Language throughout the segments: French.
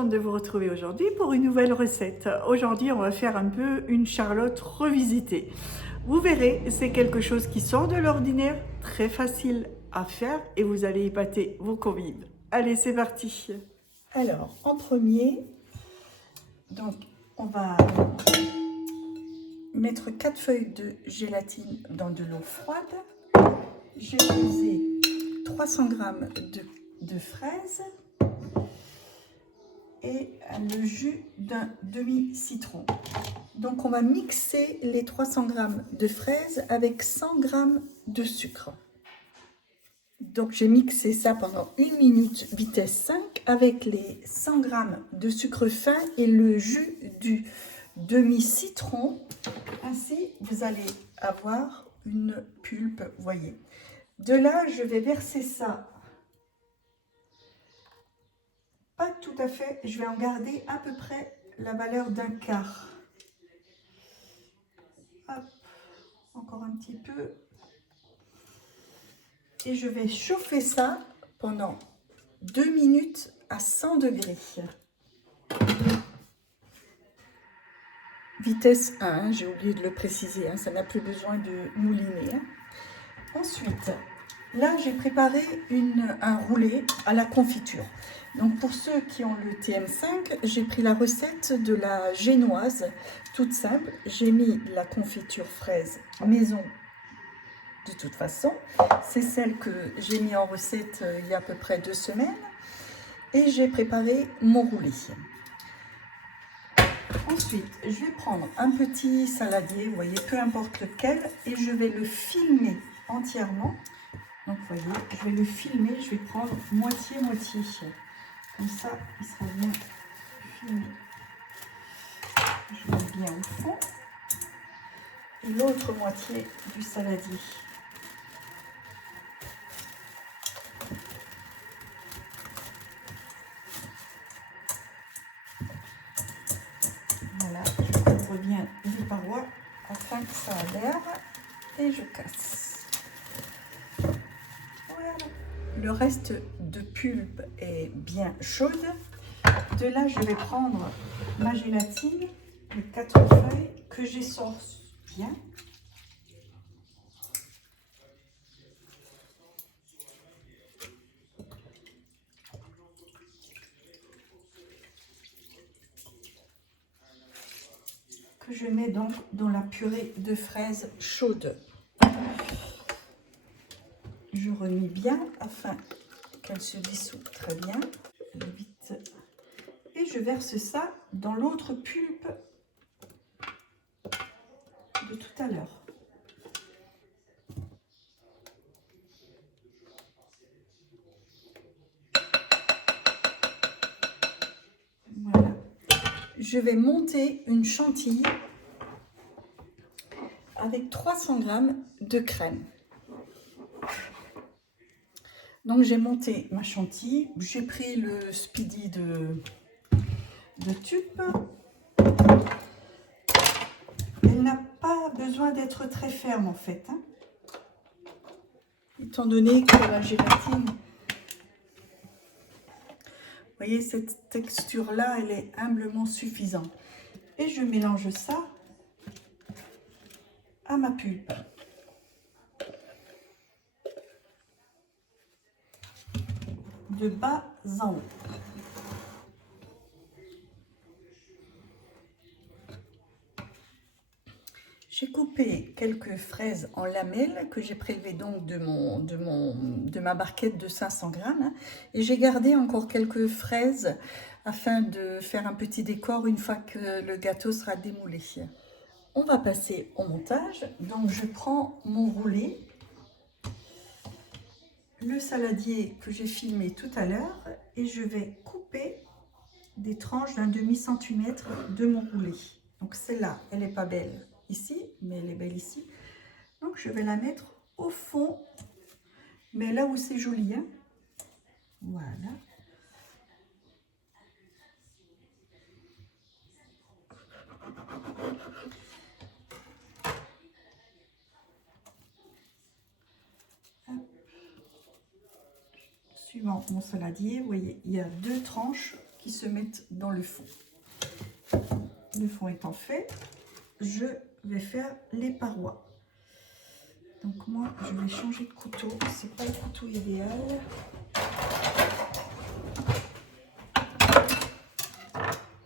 contente de vous retrouver aujourd'hui pour une nouvelle recette. Aujourd'hui, on va faire un peu une charlotte revisitée. Vous verrez, c'est quelque chose qui sort de l'ordinaire, très facile à faire et vous allez épater vos convives. Allez, c'est parti. Alors, en premier, donc, on va mettre 4 feuilles de gélatine dans de l'eau froide. J'ai pesé 300 g de fraises et le jus d'un demi-citron. Donc on va mixer les 300 g de fraises avec 100 g de sucre. Donc j'ai mixé ça pendant 1 minute vitesse 5 avec les 100 g de sucre fin et le jus du demi-citron. Ainsi vous allez avoir une pulpe, voyez. De là je vais verser ça. Pas tout à fait, je vais en garder à peu près la valeur d'un quart. Hop, encore un petit peu. Et je vais chauffer ça pendant 2 minutes à 100 degrés. Vitesse 1, j'ai oublié de le préciser, hein, ça n'a plus besoin de mouliner. Hein. Ensuite, là j'ai préparé un roulé à la confiture. Donc pour ceux qui ont le TM5, j'ai pris la recette de la génoise, toute simple. J'ai mis la confiture fraise maison de toute façon. C'est celle que j'ai mis en recette il y a à peu près 2 semaines. Et j'ai préparé mon roulé. Ensuite, je vais prendre un petit saladier, vous voyez, peu importe lequel, et je vais le filmer entièrement. Donc vous voyez, je vais le filmer, je vais prendre moitié-moitié. Comme ça, il sera bien filmé. Je mets bien au fond. Et l'autre moitié du saladier. Voilà, je couvre bien les parois afin que ça adhère et je casse. Voilà. Le reste de pulpe est bien chaude. De là, je vais prendre ma gélatine, les 4 feuilles que j'essorce bien. Que je mets donc dans la purée de fraises chaude. Je remets bien afin qu'elle se dissout très bien. Vite. Et je verse ça dans l'autre pulpe de tout à l'heure. Voilà. Je vais monter une chantilly avec 300 g de crème. Donc j'ai monté ma chantilly, j'ai pris le Speedy de tube. Elle n'a pas besoin d'être très ferme en fait, hein. Étant donné que la gélatine, vous voyez cette texture là, elle est humblement suffisante. Et je mélange ça à ma pulpe. De bas en haut. J'ai coupé quelques fraises en lamelles que j'ai prélevées donc de ma barquette de 500 g. Et j'ai gardé encore quelques fraises afin de faire un petit décor une fois que le gâteau sera démoulé. On va passer au montage. Donc je prends mon roulé, le saladier que j'ai filmé tout à l'heure et je vais couper des tranches d'un demi-centimètre de mon roulé. Donc celle-là, elle n'est pas belle ici, mais elle est belle ici. Donc je vais la mettre au fond, mais là où c'est joli, hein. Voilà. Suivant mon saladier, vous voyez, il y a 2 tranches qui se mettent dans le fond. Le fond étant fait, je vais faire les parois. Donc moi, je vais changer de couteau. C'est pas le couteau idéal.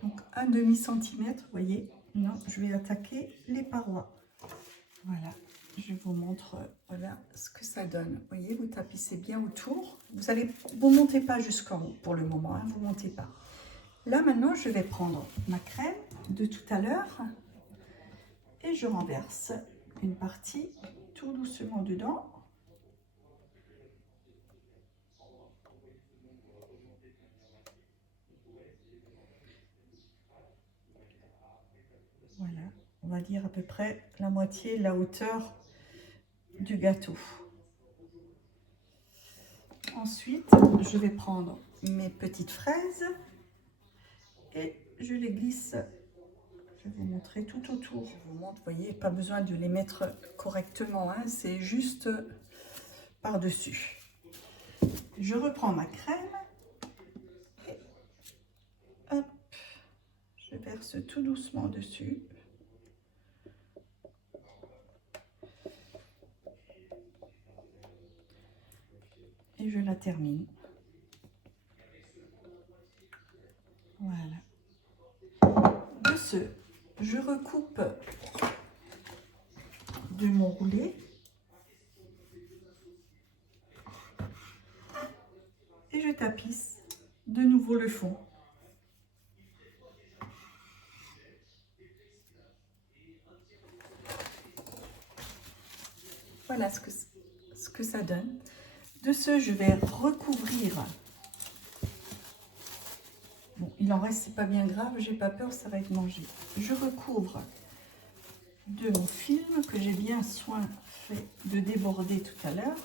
Donc un demi-centimètre, vous voyez. Non, je vais attaquer les parois. Voilà, je vous montre voilà ce que ça donne. Vous voyez, vous tapissez bien autour. Vous montez pas jusqu'en haut pour le moment, hein, vous montez pas. Là maintenant, je vais prendre ma crème de tout à l'heure et je renverse une partie tout doucement dedans. Voilà, on va dire à peu près la moitié, la hauteur du gâteau. Ensuite, je vais prendre mes petites fraises et je les glisse. Je vais vous montrer tout autour. Je vous montre, vous voyez, pas besoin de les mettre correctement, hein, c'est juste par-dessus. Je reprends ma crème et hop, je verse tout doucement dessus. Et je la termine. Voilà. De ce, je recoupe de mon roulé et je tapisse de nouveau le fond. Voilà ce que ça donne. De ce, je vais recouvrir. Bon, il en reste, c'est pas bien grave, j'ai pas peur, ça va être mangé. Je recouvre de mon film que j'ai bien soin fait de déborder tout à l'heure.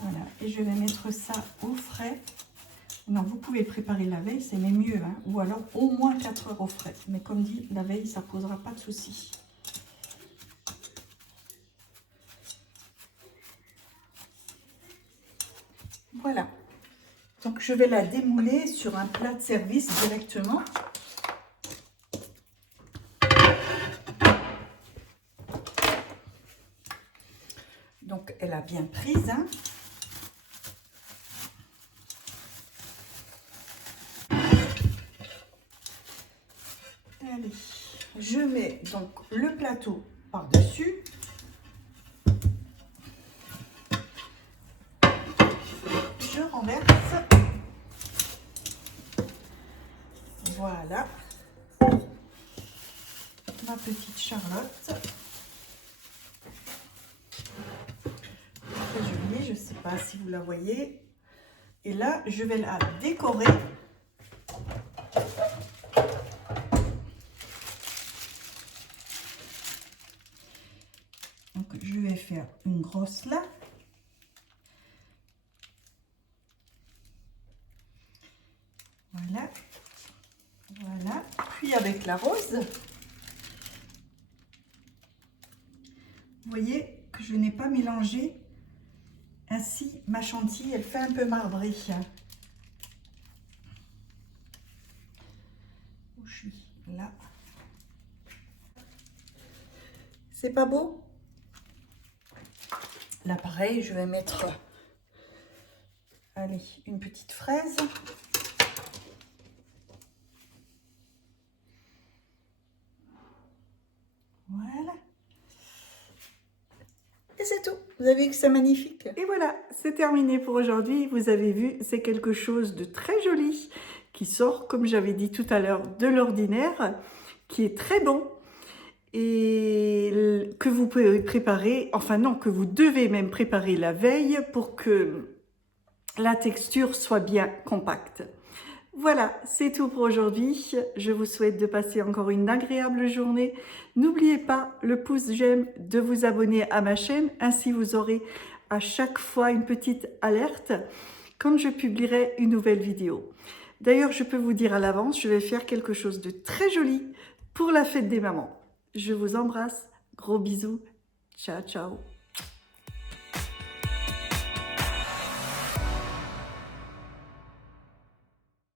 Voilà, et je vais mettre ça au frais. Non, vous pouvez préparer la veille, c'est même mieux, hein, ou alors au moins 4 heures au frais. Mais comme dit, la veille, ça ne posera pas de soucis. Voilà. Donc, je vais la démouler sur un plat de service directement. Donc, elle a bien prise, hein. Allez, je mets donc le plateau par-dessus. Je renverse. Voilà. Ma petite Charlotte. Très jolie, je ne sais pas si vous la voyez. Et là, je vais la décorer. Donc, je vais faire une grosse là. Voilà. Voilà. Puis avec la rose, vous voyez que je n'ai pas mélangé. Ainsi, ma chantilly, elle fait un peu marbrée. Où je suis? Là. C'est pas beau? Là, pareil, je vais mettre, allez, une petite fraise. Voilà. Et c'est tout. Vous avez vu que c'est magnifique. Et voilà, c'est terminé pour aujourd'hui. Vous avez vu, c'est quelque chose de très joli qui sort, comme j'avais dit tout à l'heure, de l'ordinaire, qui est très bon et que vous pouvez préparer, enfin non, que vous devez même préparer la veille pour que la texture soit bien compacte. Voilà, c'est tout pour aujourd'hui. Je vous souhaite de passer encore une agréable journée. N'oubliez pas le pouce j'aime, de vous abonner à ma chaîne. Ainsi, vous aurez à chaque fois une petite alerte quand je publierai une nouvelle vidéo. D'ailleurs, je peux vous dire à l'avance, je vais faire quelque chose de très joli pour la fête des mamans. Je vous embrasse. Gros bisous. Ciao, ciao.